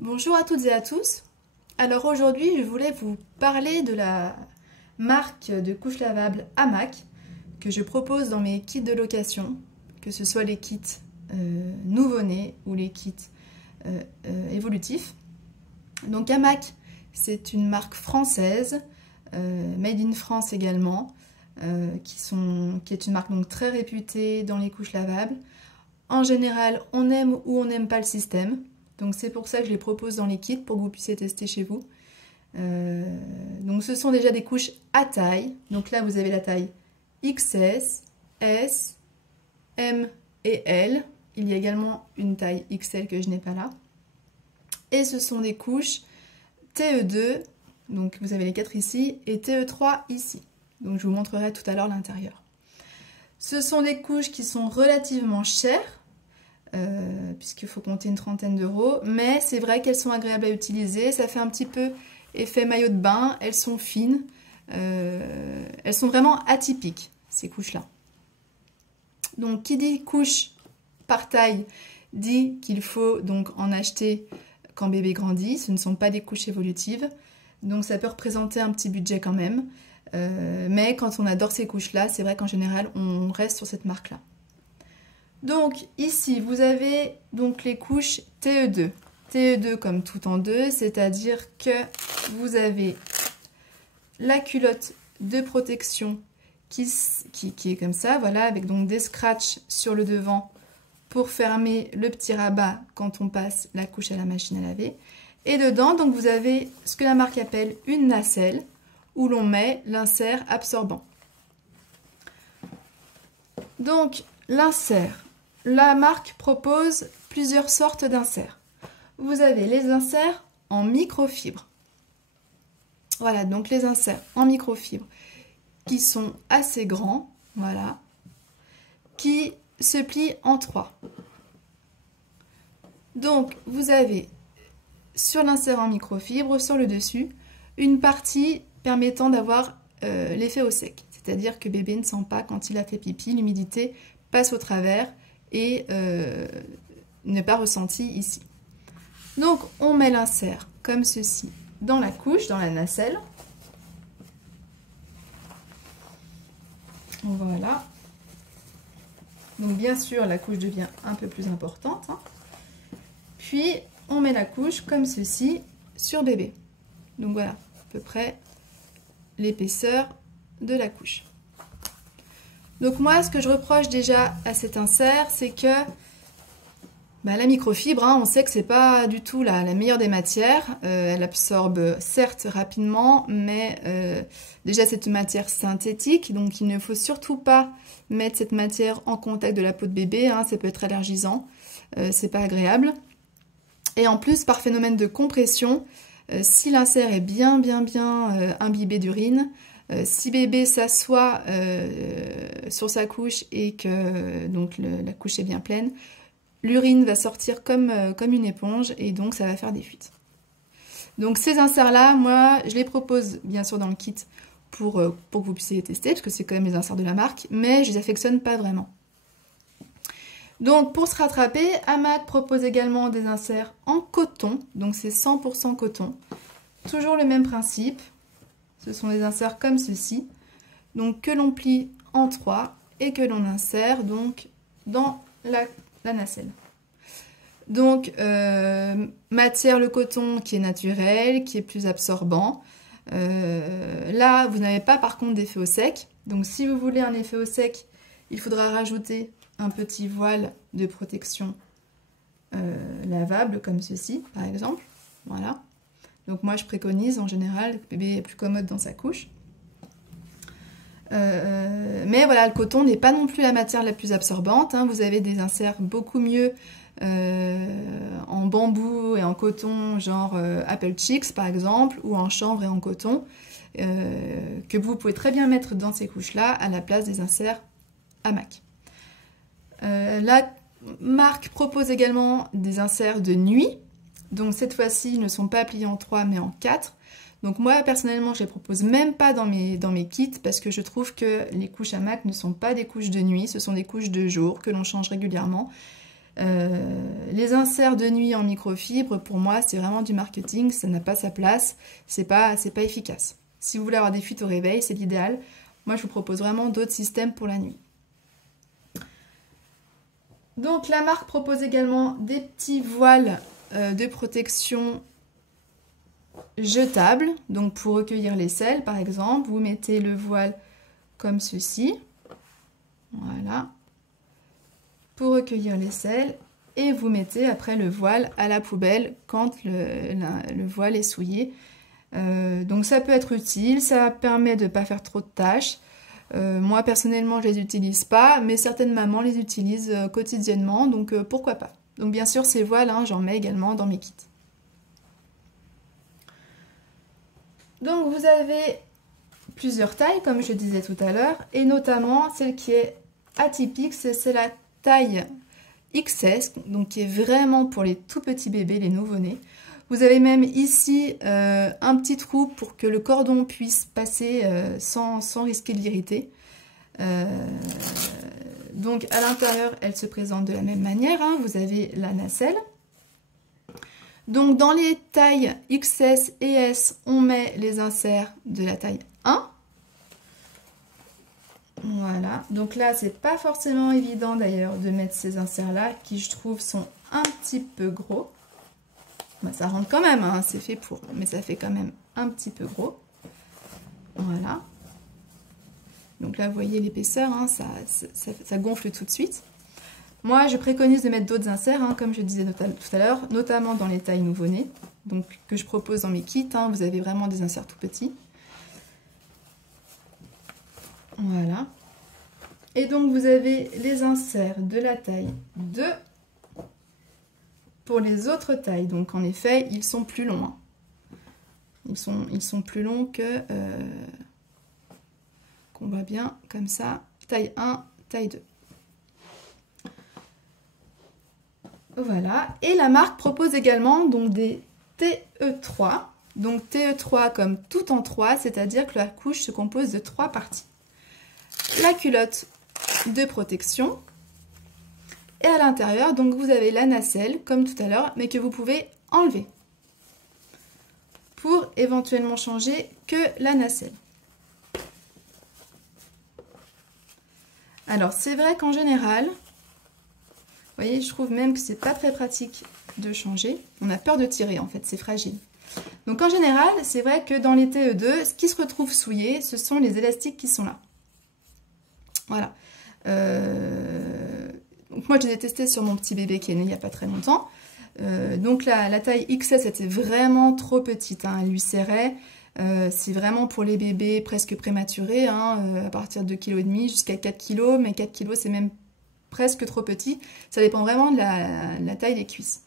Bonjour à toutes et à tous. Alors aujourd'hui, je voulais vous parler de la marque de couches lavables Hamac que je propose dans mes kits de location, que ce soit les kits nouveau-nés ou les kits évolutifs. Donc Hamac, c'est une marque française, made in France également, qui est une marque donc très réputée dans les couches lavables. En général, on aime ou on n'aime pas le système. Donc c'est pour ça que je les propose dans les kits, pour que vous puissiez tester chez vous. Donc ce sont déjà des couches à taille. Donc là, vous avez la taille XS, S, M et L. Il y a également une taille XL que je n'ai pas là. Et ce sont des couches TE2, donc vous avez les 4 ici, et TE3 ici. Donc je vous montrerai tout à l'heure l'intérieur. Ce sont des couches qui sont relativement chères, puisqu'il faut compter une trentaine d'euros, mais c'est vrai qu'elles sont agréables à utiliser, ça fait un petit peu effet maillot de bain, elles sont fines, elles sont vraiment atypiques, ces couches-là. Donc qui dit couche par taille dit qu'il faut donc en acheter quand bébé grandit, ce ne sont pas des couches évolutives, donc ça peut représenter un petit budget quand même, mais quand on adore ces couches-là, c'est vrai qu'en général on reste sur cette marque-là. Donc ici vous avez donc les couches TE2. TE2 comme tout en deux, c'est-à-dire que vous avez la culotte de protection qui est comme ça, voilà, avec donc des scratchs sur le devant pour fermer le petit rabat quand on passe la couche à la machine à laver. Et dedans, donc vous avez ce que la marque appelle une nacelle, où l'on met l'insert absorbant. Donc l'insert, la marque propose plusieurs sortes d'inserts. Vous avez les inserts en microfibre. Voilà, donc les inserts en microfibre qui sont assez grands, voilà, qui se plient en 3. Donc vous avez sur l'insert en microfibre, sur le dessus, une partie permettant d'avoir l'effet au sec. C'est-à-dire que bébé ne sent pas quand il a fait pipi, l'humidité passe au travers et n'est pas ressenti ici. Donc on met l'insert comme ceci dans la couche, dans la nacelle. Voilà. Donc bien sûr la couche devient un peu plus importante, hein. Puis on met la couche comme ceci sur bébé. Donc voilà, à peu près l'épaisseur de la couche. Donc moi, ce que je reproche déjà à cet insert, c'est que la microfibre, hein, on sait que c'est pas du tout la meilleure des matières. Elle absorbe certes rapidement, mais déjà c'est une matière synthétique, donc il ne faut surtout pas mettre cette matière en contact de la peau de bébé, hein, ça peut être allergisant, c'est pas agréable. Et en plus, par phénomène de compression, si l'insert est bien imbibé d'urine, si bébé s'assoit sur sa couche et que donc la couche est bien pleine, l'urine va sortir comme une éponge et donc ça va faire des fuites. Donc ces inserts-là, moi, je les propose bien sûr dans le kit pour que vous puissiez les tester, parce que c'est quand même les inserts de la marque, mais je les affectionne pas vraiment. Donc pour se rattraper, Hamac propose également des inserts en coton, donc c'est 100% coton. Toujours le même principe, ce sont des inserts comme ceci, donc que l'on plie en 3 et que l'on insère donc dans la nacelle. Donc matière le coton qui est naturel, qui est plus absorbant. Là vous n'avez pas par contre d'effet au sec, donc si vous voulez un effet au sec, il faudra rajouter un petit voile de protection lavable comme ceci par exemple, voilà. Donc moi je préconise en général que le bébé est plus commode dans sa couche. Mais voilà, le coton n'est pas non plus la matière la plus absorbante, hein. Vous avez des inserts beaucoup mieux en bambou et en coton, genre Apple Chicks par exemple, ou en chanvre et en coton, que vous pouvez très bien mettre dans ces couches-là à la place des inserts Hamac. La marque propose également des inserts de nuit. Donc cette fois-ci, ils ne sont pas pliés en 3 mais en 4. Donc moi personnellement, je les propose même pas dans mes kits parce que je trouve que les couches Hamac ne sont pas des couches de nuit, ce sont des couches de jour que l'on change régulièrement. Les inserts de nuit en microfibre, pour moi, c'est vraiment du marketing, ça n'a pas sa place, c'est pas efficace. Si vous voulez avoir des fuites au réveil, c'est l'idéal. Moi, je vous propose vraiment d'autres systèmes pour la nuit. Donc, la marque propose également des petits voiles de protection jetables. Donc, pour recueillir les selles, par exemple, vous mettez le voile comme ceci. Voilà. Pour recueillir les selles. Et vous mettez après le voile à la poubelle quand le voile est souillé. Donc ça peut être utile, ça permet de ne pas faire trop de tâches. Moi personnellement je ne les utilise pas, mais certaines mamans les utilisent quotidiennement, donc pourquoi pas. Donc bien sûr ces voiles, hein, j'en mets également dans mes kits. Donc vous avez plusieurs tailles comme je disais tout à l'heure, et notamment celle qui est atypique, c'est la taille XS, donc qui est vraiment pour les tout petits bébés, les nouveau-nés. Vous avez même ici un petit trou pour que le cordon puisse passer sans risquer de l'irriter. Donc à l'intérieur, elle se présente de la même manière, hein. Vous avez la nacelle. Donc dans les tailles XS et S, on met les inserts de la taille 1. Voilà, donc là c'est pas forcément évident d'ailleurs de mettre ces inserts là qui je trouve sont un petit peu gros. Bah, ça rentre quand même, hein, c'est fait pour, mais ça fait quand même un petit peu gros. Voilà. Donc là vous voyez l'épaisseur, hein, ça gonfle tout de suite. Moi je préconise de mettre d'autres inserts, hein, comme je disais tout à l'heure, notamment dans les tailles nouveau-nés, donc que je propose dans mes kits, hein, vous avez vraiment des inserts tout petits. Voilà. Et donc, vous avez les inserts de la taille 2 pour les autres tailles. Donc, en effet, ils sont plus longs. Hein. Ils sont plus longs que... qu'on voit bien comme ça. Taille 1, taille 2. Voilà. Et la marque propose également donc, des TE3. Donc, TE3 comme tout en 3, c'est-à-dire que la couche se compose de 3 parties. La culotte de protection et à l'intérieur donc vous avez la nacelle comme tout à l'heure mais que vous pouvez enlever pour éventuellement changer que la nacelle. Alors c'est vrai qu'en général, vous voyez, je trouve même que c'est pas très pratique de changer, on a peur de tirer en fait, c'est fragile. Donc en général c'est vrai que dans les TE2 ce qui se retrouve souillé ce sont les élastiques qui sont là. Voilà. Donc moi je les ai testés sur mon petit bébé qui est né il n'y a pas très longtemps. Donc la taille XS était vraiment trop petite, hein, elle lui serrait. C'est vraiment pour les bébés presque prématurés, hein, à partir de 2,5 kg jusqu'à 4 kg, mais 4 kg c'est même presque trop petit. Ça dépend vraiment de la taille des cuisses.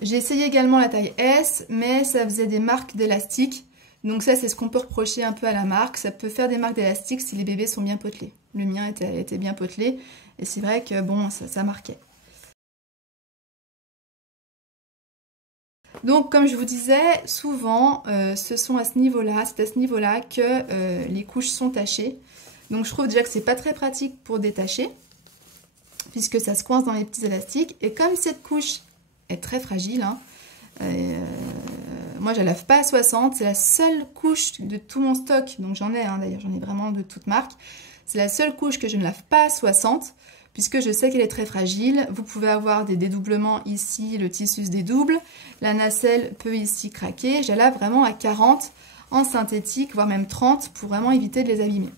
J'ai essayé également la taille S, mais ça faisait des marques d'élastique. Donc ça, c'est ce qu'on peut reprocher un peu à la marque. Ça peut faire des marques d'élastique si les bébés sont bien potelés. Le mien était bien potelé. Et c'est vrai que, bon, ça marquait. Donc, comme je vous disais, souvent, c'est à ce niveau-là que les couches sont tachées. Donc, je trouve déjà que c'est pas très pratique pour détacher, puisque ça se coince dans les petits élastiques. Et comme cette couche est très fragile, hein, moi je la lave pas à 60, c'est la seule couche de tout mon stock, donc j'en ai, hein, d'ailleurs j'en ai vraiment de toutes marques, c'est la seule couche que je ne lave pas à 60, puisque je sais qu'elle est très fragile. Vous pouvez avoir des dédoublements ici, le tissu se dédouble, la nacelle peut ici craquer, je la lave vraiment à 40 en synthétique, voire même 30 pour vraiment éviter de les abîmer.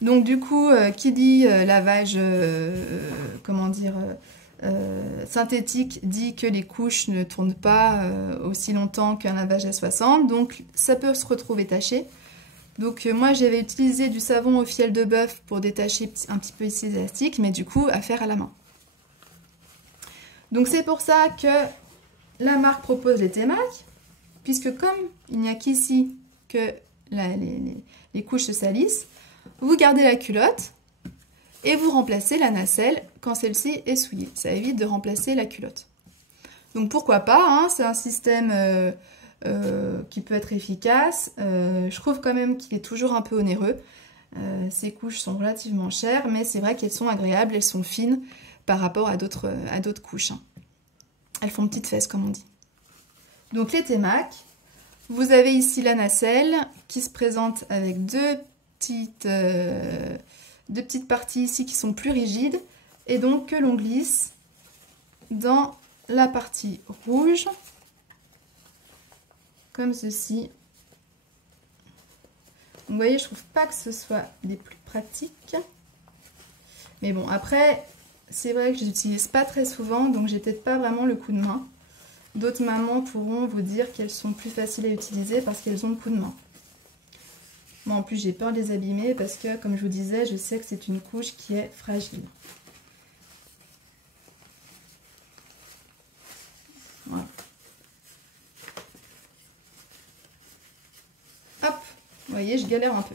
Donc du coup, qui dit lavage, comment dire... synthétique dit que les couches ne tournent pas aussi longtemps qu'un lavage à 60, donc ça peut se retrouver taché. Donc moi j'avais utilisé du savon au fiel de bœuf pour détacher un petit peu ici les élastiques, mais du coup à faire à la main. Donc c'est pour ça que la marque propose les T-Mac, puisque comme il n'y a qu'ici que les couches se salissent, vous gardez la culotte et vous remplacez la nacelle quand celle-ci est souillée. Ça évite de remplacer la culotte. Donc pourquoi pas, hein, c'est un système qui peut être efficace. Je trouve quand même qu'il est toujours un peu onéreux. Ces couches sont relativement chères, mais c'est vrai qu'elles sont agréables, elles sont fines par rapport à d'autres couches. Hein. Elles font petites fesses, comme on dit. Donc les Temac, vous avez ici la nacelle qui se présente avec deux petites parties ici qui sont plus rigides et donc que l'on glisse dans la partie rouge, comme ceci. Vous voyez, je trouve pas que ce soit des plus pratiques. Mais bon, après, c'est vrai que je n'utilise pas très souvent, donc j'ai peut-être pas vraiment le coup de main. D'autres mamans pourront vous dire qu'elles sont plus faciles à utiliser parce qu'elles ont le coup de main. Moi, en plus, j'ai peur de les abîmer parce que, comme je vous disais, je sais que c'est une couche qui est fragile. Voilà. Hop, vous voyez, je galère un peu.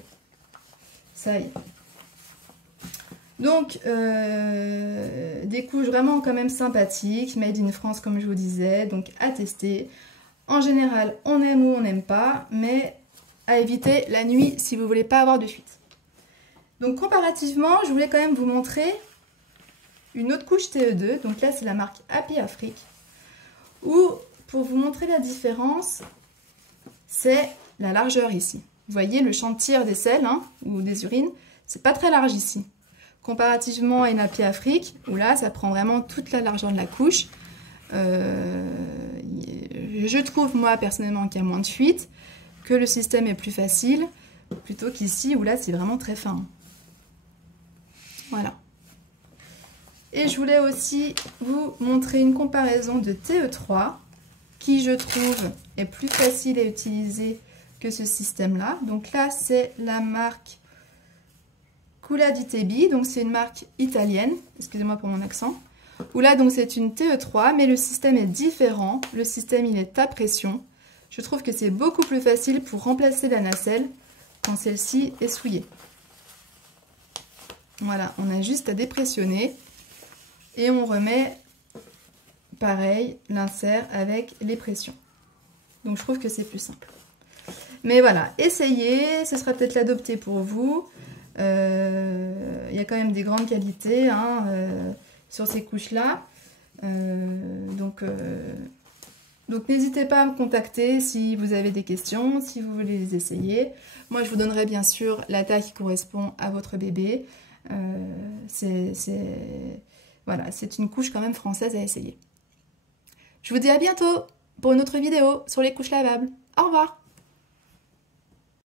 Ça y est. Donc, des couches vraiment quand même sympathiques, made in France comme je vous disais, donc à tester. En général, on aime ou on n'aime pas, mais à éviter la nuit si vous ne voulez pas avoir de fuite. Donc comparativement, je voulais quand même vous montrer une autre couche TE2, donc là c'est la marque Happy Afrique, où pour vous montrer la différence, c'est la largeur ici. Vous voyez le champ de tir des selles hein, ou des urines, c'est pas très large ici. Comparativement à une Happy Afrique, où là ça prend vraiment toute la largeur de la couche. Je trouve moi personnellement qu'il y a moins de fuite, que le système est plus facile, plutôt qu'ici où là c'est vraiment très fin. Voilà. Et je voulais aussi vous montrer une comparaison de TE3, qui je trouve est plus facile à utiliser que ce système-là. Donc là c'est la marque Culla di Tebi, donc c'est une marque italienne, excusez-moi pour mon accent. Où là donc c'est une TE3, mais le système est différent, le système il est à pression. Je trouve que c'est beaucoup plus facile pour remplacer la nacelle quand celle-ci est souillée. Voilà, on a juste à dépressionner et on remet pareil l'insert avec les pressions. Donc je trouve que c'est plus simple. Mais voilà, essayez, ce sera peut-être l'adopter pour vous. Il y a quand même des grandes qualités hein, sur ces couches-là. Donc n'hésitez pas à me contacter si vous avez des questions, si vous voulez les essayer. Moi, je vous donnerai bien sûr la taille qui correspond à votre bébé. Voilà, c'est une couche quand même française à essayer. Je vous dis à bientôt pour une autre vidéo sur les couches lavables. Au revoir!